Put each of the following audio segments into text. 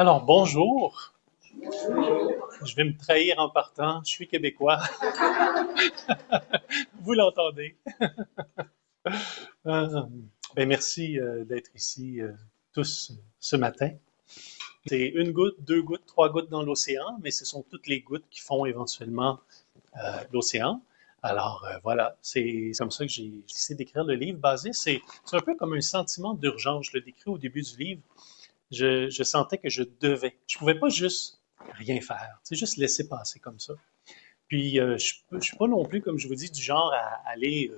Alors, bonjour. Je vais me trahir en partant. Je suis québécois. Vous l'entendez. Euh, merci d'être ici tous ce matin. C'est une goutte, deux gouttes, trois gouttes dans l'océan, mais ce sont toutes les gouttes qui font éventuellement l'océan. Alors voilà, c'est comme ça que j'ai décidé d'écrire le livre basé. C'est un peu comme un sentiment d'urgence. Je le décris au début du livre. Je sentais que je devais. Je ne pouvais pas juste rien faire, c'est juste laisser passer comme ça. Puis, je ne suis pas non plus, comme je vous dis, du genre à aller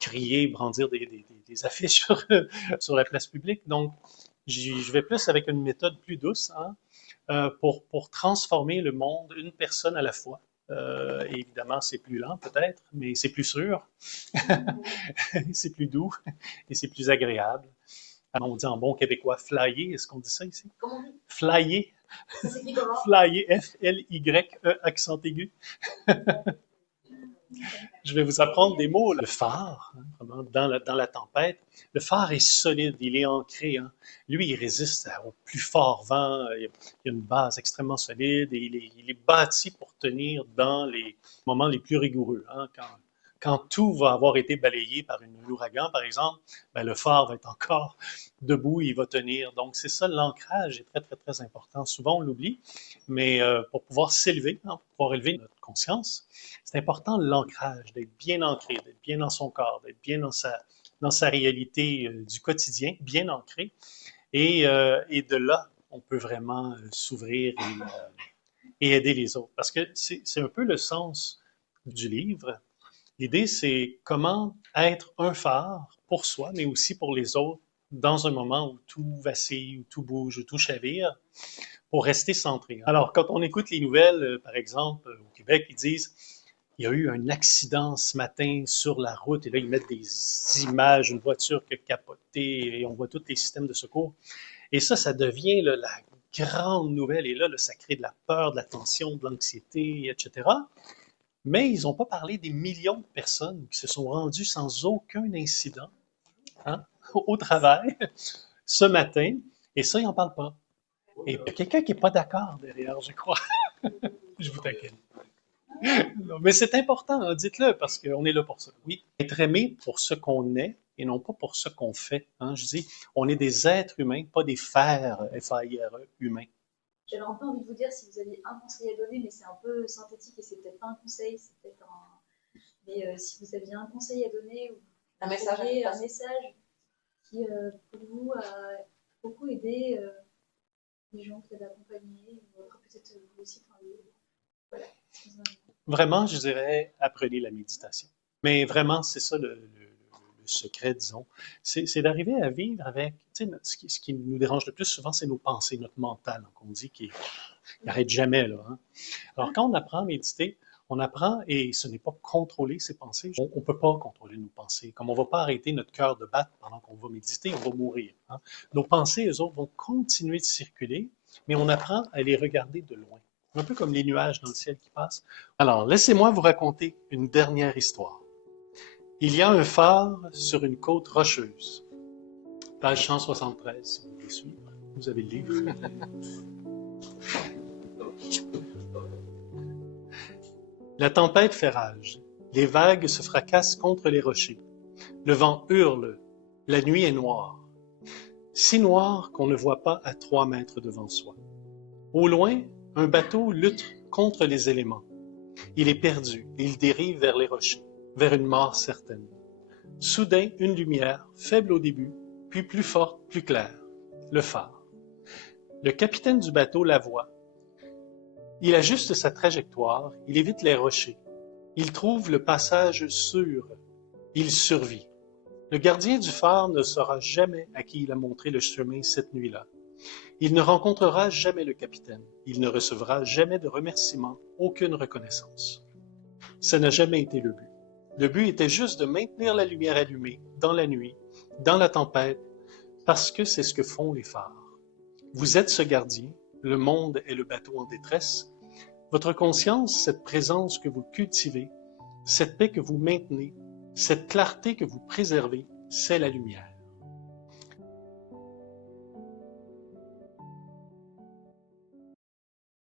crier, brandir des affiches sur la place publique. Donc, je vais plus avec une méthode plus douce hein, pour transformer le monde une personne à la fois. Évidemment, c'est plus lent peut-être, mais c'est plus sûr, c'est plus doux et c'est plus agréable. On dit en bon québécois flyer, est-ce qu'on dit ça ici? Comment on dit? Flyer. Ça s'écrit comment? Flyer, F-L-Y-E, accent aigu. Je vais vous apprendre des mots. Le phare, hein, vraiment, dans la tempête, le phare est solide, il est ancré. Hein. Lui, il résiste au plus fort vent. Il y a une base extrêmement solide et il est bâti pour tenir dans les moments les plus rigoureux. Hein, quand tout va avoir été balayé par un ouragan, par exemple, ben, le phare va être encore debout, il va tenir. Donc, c'est ça, l'ancrage est très, très, très important. Souvent, on l'oublie, mais pour pouvoir s'élever, hein, pour pouvoir élever notre conscience, c'est important l'ancrage, d'être bien ancré, d'être bien dans son corps, d'être bien dans sa réalité du quotidien, bien ancré. Et de là, on peut vraiment s'ouvrir et aider les autres. Parce que c'est un peu le sens du livre. L'idée, c'est comment être un phare pour soi, mais aussi pour les autres, dans un moment où tout vacille, où tout bouge, où tout chavire, pour rester centré. Alors, quand on écoute les nouvelles, par exemple, au Québec, ils disent il y a eu un accident ce matin sur la route, et là, ils mettent des images, une voiture qui a capoté, et on voit tous les systèmes de secours. Et ça devient là, la grande nouvelle, et là, ça crée de la peur, de la tension, de l'anxiété, etc. Mais ils n'ont pas parlé des millions de personnes qui se sont rendues sans aucun incident hein, au travail ce matin, et ça, ils n'en parlent pas. Et il y a quelqu'un qui n'est pas d'accord derrière, je crois. Je vous taquine. Non, mais c'est important, hein, dites-le, parce qu'on est là pour ça. Oui, être aimé pour ce qu'on est et non pas pour ce qu'on fait. Hein. Je dis, on est des êtres humains, pas des fers, F-A-I-R-E, humains. J'avais un peu envie de vous dire si vous aviez un conseil à donner, mais c'est un peu synthétique et c'est peut-être pas un conseil, c'est peut-être un. Mais si vous aviez un conseil à donner ou un message, un message qui, pour vous, a beaucoup aidé les gens que vous avez accompagnés, ou peut-être vous aussi, enfin, voilà. Vraiment, je dirais, apprenez la méditation. Mais vraiment, c'est ça le secret, disons. C'est d'arriver à vivre avec, tu sais, ce qui nous dérange le plus souvent, c'est nos pensées, notre mental, qu'on dit qui n'arrête jamais, là. Hein. Alors, quand on apprend à méditer, on apprend, et ce n'est pas contrôler ses pensées. On ne peut pas contrôler nos pensées. Comme on ne va pas arrêter notre cœur de battre pendant qu'on va méditer, on va mourir. Hein. Nos pensées, eux autres, vont continuer de circuler, mais on apprend à les regarder de loin. Un peu comme les nuages dans le ciel qui passent. Alors, laissez-moi vous raconter une dernière histoire. Il y a un phare sur une côte rocheuse. Page 173, si vous voulez suivre. Vous avez le livre. La tempête fait rage. Les vagues se fracassent contre les rochers. Le vent hurle. La nuit est noire. Si noire qu'on ne voit pas à 3 mètres devant soi. Au loin, un bateau lutte contre les éléments. Il est perdu et il dérive vers les rochers, vers une mort certaine. Soudain, une lumière, faible au début, puis plus forte, plus claire. Le phare. Le capitaine du bateau la voit. Il ajuste sa trajectoire, il évite les rochers. Il trouve le passage sûr. Il survit. Le gardien du phare ne saura jamais à qui il a montré le chemin cette nuit-là. Il ne rencontrera jamais le capitaine. Il ne recevra jamais de remerciements, aucune reconnaissance. Ça n'a jamais été le but. Le but était juste de maintenir la lumière allumée dans la nuit, dans la tempête, parce que c'est ce que font les phares. Vous êtes ce gardien, le monde est le bateau en détresse. Votre conscience, cette présence que vous cultivez, cette paix que vous maintenez, cette clarté que vous préservez, c'est la lumière.